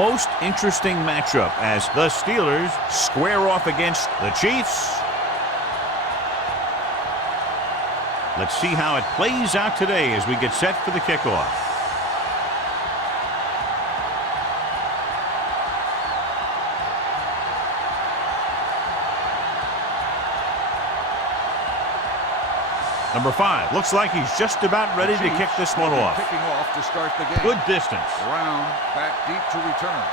most interesting matchup as the Steelers square off against the Chiefs. Let's see how it plays out today as we get set for the kickoff. Number 5 looks like he's just about ready to kick this one off. Kicking off to start the game. Good distance. Brown back deep to return.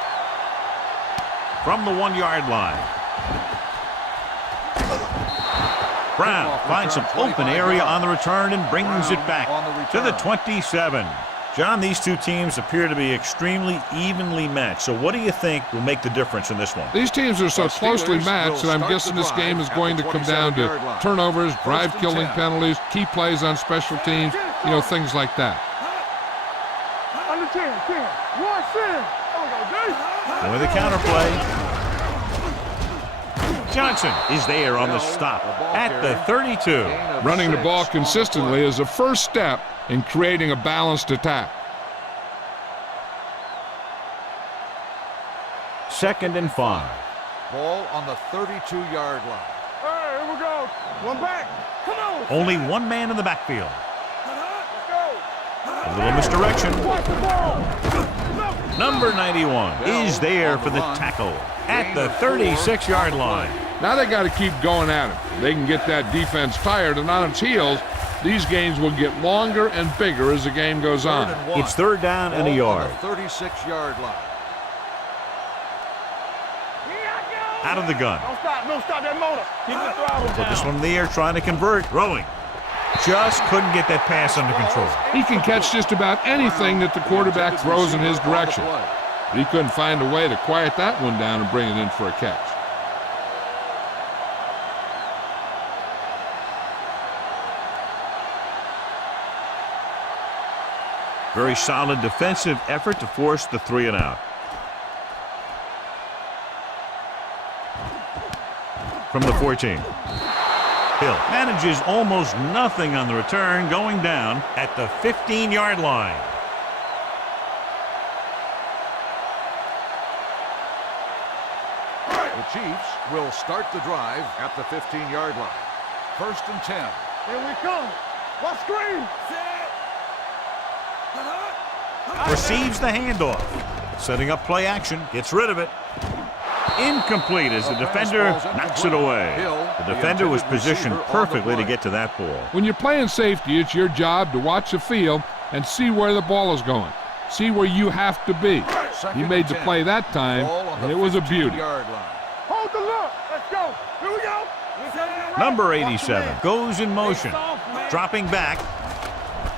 From the 1-yard line. Brown finds some open area on the return and brings it back to the 27. John, these two teams appear to be extremely evenly matched. So what do you think will make the difference in this one? These teams are so closely matched that I'm guessing this game is going to come down to turnovers, drive-killing penalties, key plays on special teams, you know, things like that. Under 10, 10. Going with the counterplay. Johnson is there on the stop at the 32. Running the ball consistently is the first step in creating a balanced attack. 2nd and 5. Ball on the 32-yard line. Hey, here we go. One back. Come on. Only one man in the backfield. Let's go. A little misdirection. Watch the ball. Number 91 is there for the tackle at the 36-yard line. Now they got to keep going at it. They can get that defense tired and on its heels. These games will get longer and bigger as the game goes on. It's 3rd down and a yard. 36-yard line. Out of the gun. Don't stop that motor. Keep the throttle Put down. this one in the air, trying to convert. Throwing. Just couldn't get that pass under control. He can catch just about anything that the quarterback throws in his direction. But he couldn't find a way to quiet that one down and bring it in for a catch. Very solid defensive effort to force the 3 and out. From the 14. Hill manages almost nothing on the return, going down at the 15-yard line. The Chiefs will start the drive at the 15-yard line. 1st and 10. Here we come. What screen? Receives the handoff. Setting up play action. Gets rid of it. Incomplete as the defender knocks it away. The defender was positioned perfectly to get to that ball. When you're playing safety, it's your job to watch the field and see where the ball is going. See where you have to be. He made the play that time, and it was a beauty. Hold the look. Let's go. Here we go. Number 87 goes in motion. Dropping back.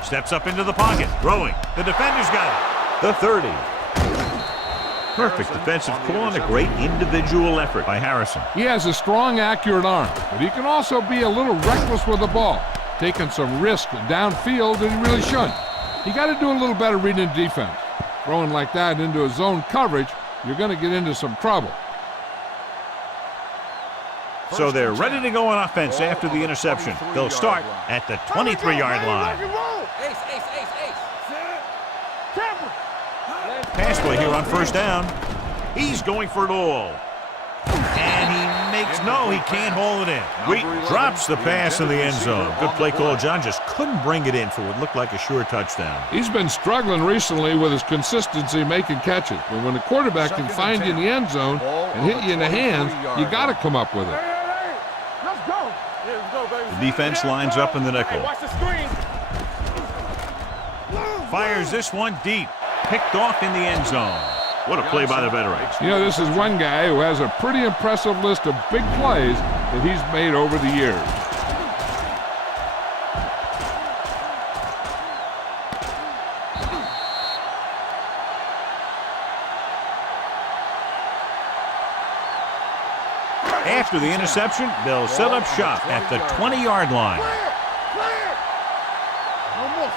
Steps up into the pocket. Throwing. The defender's got it. The 30. Perfect defensive call and a great individual effort by Harrison. He has a strong, accurate arm, but he can also be a little reckless with the ball, taking some risk downfield that he really shouldn't. You got to do a little better reading defense. Throwing like that into a zone coverage, you're going to get into some trouble. So they're ready to go on offense after the interception. They'll start at the 23-yard line. Ace, ace, ace, ace. Pass play here on 1st down. He's going for it all. And he makes no, he can't hold it in. Wheat drops the pass in the end zone. Good play call. John just couldn't bring it in for what looked like a sure touchdown. He's been struggling recently with his consistency making catches. But when the quarterback can find you in the end zone and hit you in the hands, you got to come up with it. Let's go. The defense lines up in the nickel. Watch the screen. Fires this one deep. Picked off in the end zone. What a play by the veteran. You know, this is one guy who has a pretty impressive list of big plays that he's made over the years. After the interception, they'll set up shop at the 20-yard line.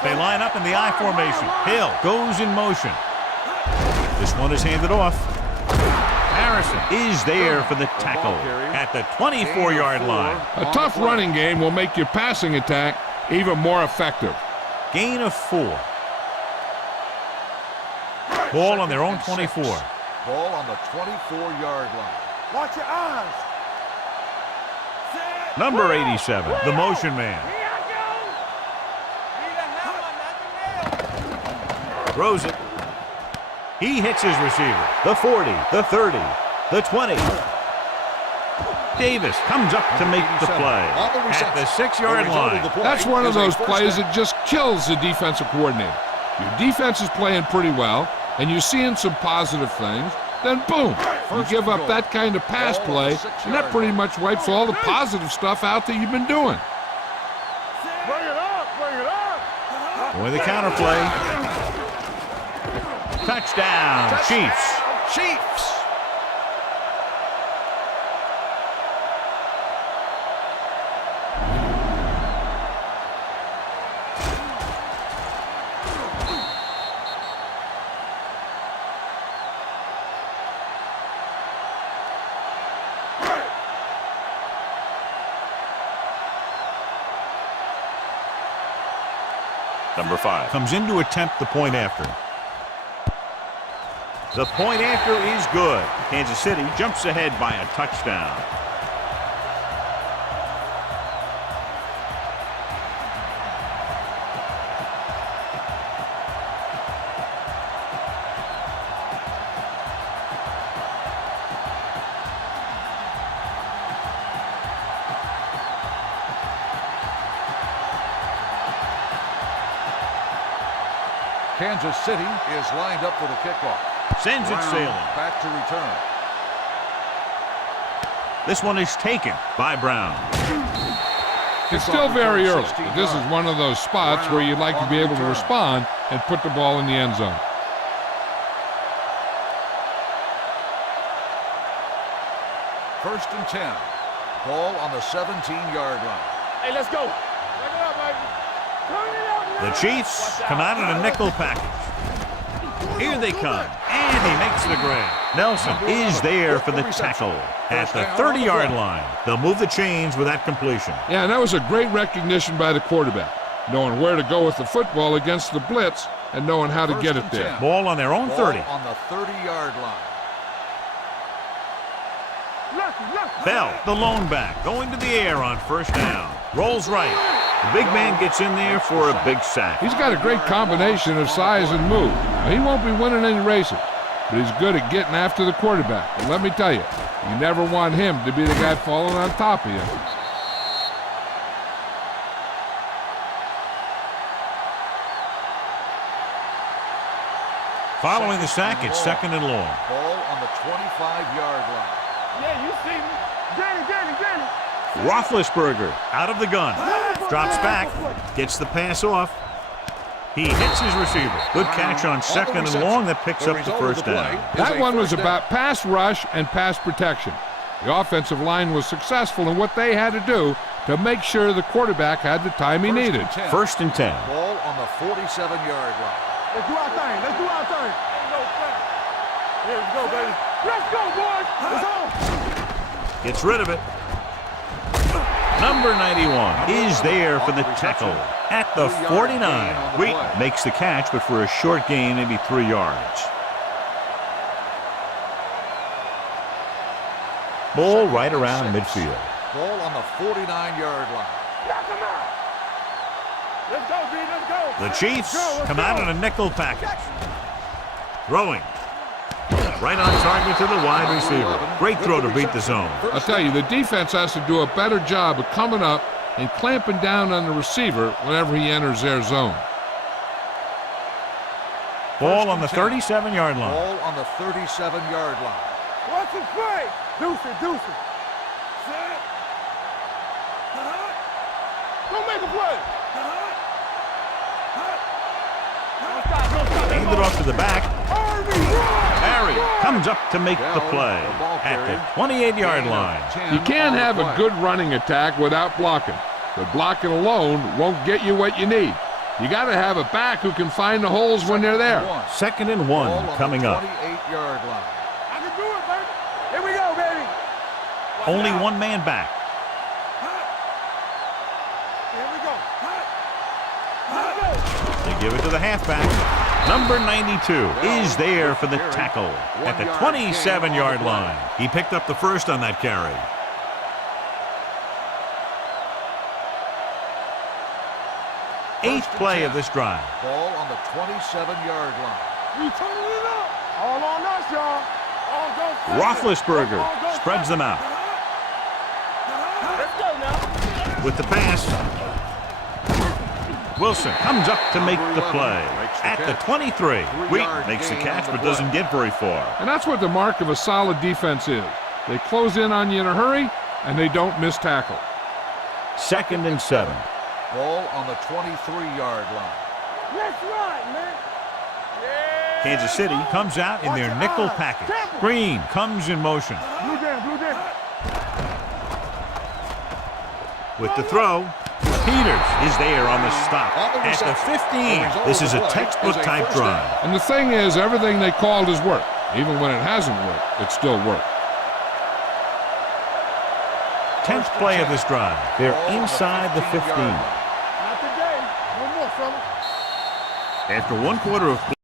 They line up in the I formation. Hill goes in motion. This one is handed off. Harrison is there for the tackle at the 24-yard line. A tough running game will make your passing attack even more effective. Gain of 4. Ball on their own 24. Ball on the 24-yard line. Watch your eyes. Number 87, the motion man. Throws it. He hits his receiver. The 40, the 30, the 20. Davis comes up to make the play at the 6-yard line. That's one of those plays that just kills the defensive coordinator. Your defense is playing pretty well, and you're seeing some positive things. Then boom, you give up that kind of pass play, and that pretty much wipes all the positive stuff out that you've been doing. Bring it up, bring it up. With the counter play. Touchdown, Chiefs. Chiefs. Number 5 comes in to attempt the point after. The point after is good. Kansas City jumps ahead by a touchdown. Kansas City is lined up for the kickoff. Sends it sailing. Back to return. This one is taken by Brown. It's still very early, but this is one of those spots where you'd like to be able to respond and put the ball in the end zone. First and 10. Ball on the 17-yard line. Hey, let's go. Bring it up, baby. Bring it up, The man. Chiefs come out in a nickel package. Here they come, and he makes the grab. Nelson is there for the tackle at the 30-yard line. They'll move the chains with that completion. Yeah, and that was a great recognition by the quarterback, knowing where to go with the football against the blitz and knowing how to get it there. Ball on their own 30. Ball on the 30-yard line. Bell, the lone back, going to the air on first down. Rolls right. The big man gets in there for a big sack. He's got a great combination of size and move. Now, he won't be winning any races, but he's good at getting after the quarterback. And let me tell you, you never want him to be the guy falling on top of you. Following the sack, it's second and long. Ball on the 25-yard line. Yeah, you see me. Get it. Roethlisberger out of the gun. Drops back, gets the pass off. He hits his receiver. Good catch on second and long that picks up the first down. That one was about pass rush and pass protection. The offensive line was successful in what they had to do to make sure the quarterback had the time he needed. First and 10. Ball on the 47-yard line. Let's do our thing. Here we go, baby. Let's go, boys. It's on. Gets rid of it. Number 91 is there for the tackle at the 49. Wheaton makes the catch, but for a short gain, maybe 3 yards. Ball right around midfield. Ball on the 49-yard line. Let's go, B. Let's go. The Chiefs come out in a nickel package. Throwing. Right on target to the wide receiver. Great throw to beat the zone. I'll tell you, the defense has to do a better job of coming up and clamping down on the receiver whenever he enters their zone. Ball on the 37-yard line. Ball on the 37-yard line. Watch the play. Deuce it. Don't make a play. Handed off to the back. Harry comes up to make the play at the 28-yard line. You can't have a good running attack without blocking, but blocking alone won't get you what you need. You got to have a back who can find the holes when they're there. Second and 1 coming up. 28-yard line. I can do it, baby. Here we go, baby. Only one man back. Here we go. They give it to the halfback. Number 92 is there for the tackle at the 27-yard line. He picked up the first on that carry. Eighth play of this drive. Ball on the 27-yard line. We turning it up. All on us, y'all. All go. Roethlisberger spreads them out. Let's go now. With the pass, Wilson comes up to make the play at the 23. Wheat makes the catch but doesn't get very far. And that's what the mark of a solid defense is. They close in on you in a hurry, and they don't miss tackle. 2nd and 7. Ball on the 23-yard line. Let's ride, man. Yeah. Kansas City comes out in their nickel package. Green comes in motion. Blue down, blue down. With the throw, Peters is there on the stop at the 15. This is a textbook type drive. And the thing is, everything they called has worked. Even when it hasn't worked, it still worked. 10th play of this drive. They're inside the 15. Not today. No more, fella. After 1 quarter of